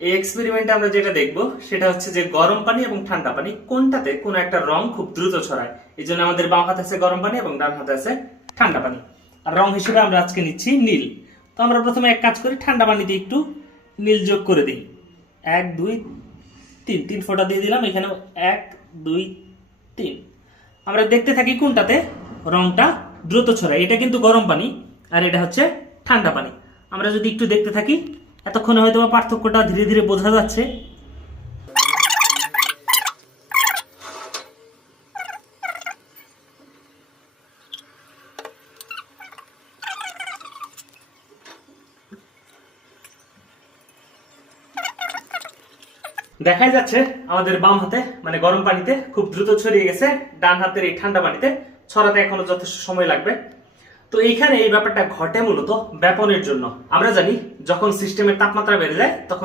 এই এক্সপেরিমেন্টে আমরা যেটা দেখব সেটা হচ্ছে যে গরম পানি এবং ঠান্ডা পানি কোনটাতে কোন একটা রং খুব দ্রুত ছড়ায়। এই জন্য আমাদের বাম হাতে আছে গরম পানি এবং ডান হাতে আছে ঠান্ডা পানি। আর রং হিসেবে আমরা আজকে নিচ্ছি নীল। তো আমরা প্রথমে এক কাজ করি, ঠান্ডা পানিতে একটু নীল যোগ করে দিই। 1 2 3, 3 ফোঁটা দিয়ে দিলাম। এখানে 1 2 3। আমরা দেখতে থাকি কোনটাতে রংটা দ্রুত ছড়ায়। এটা কিন্তু গরম পানি আর এটা হচ্ছে ঠান্ডা পানি। আমরা যদি একটু দেখতে থাকি, এতক্ষণে হয়তো পার্থক্যটা ধীরে ধীরে বোঝা যাচ্ছে। দেখাই যাচ্ছে আমাদের বাম হাতে মানে গরম পানিতে খুব দ্রুত ছড়িয়ে গেছে, ডান হাতের এই ঠান্ডা পানিতে ছড়াতে এখনো যথেষ্ট সময় লাগবে। তো এইখানে এই ব্যাপারটা ঘটে মূলত ব্যাপনের জন্য। আমরা জানি যখন সিস্টেমের তাপমাত্রা বেড়ে যায় তখন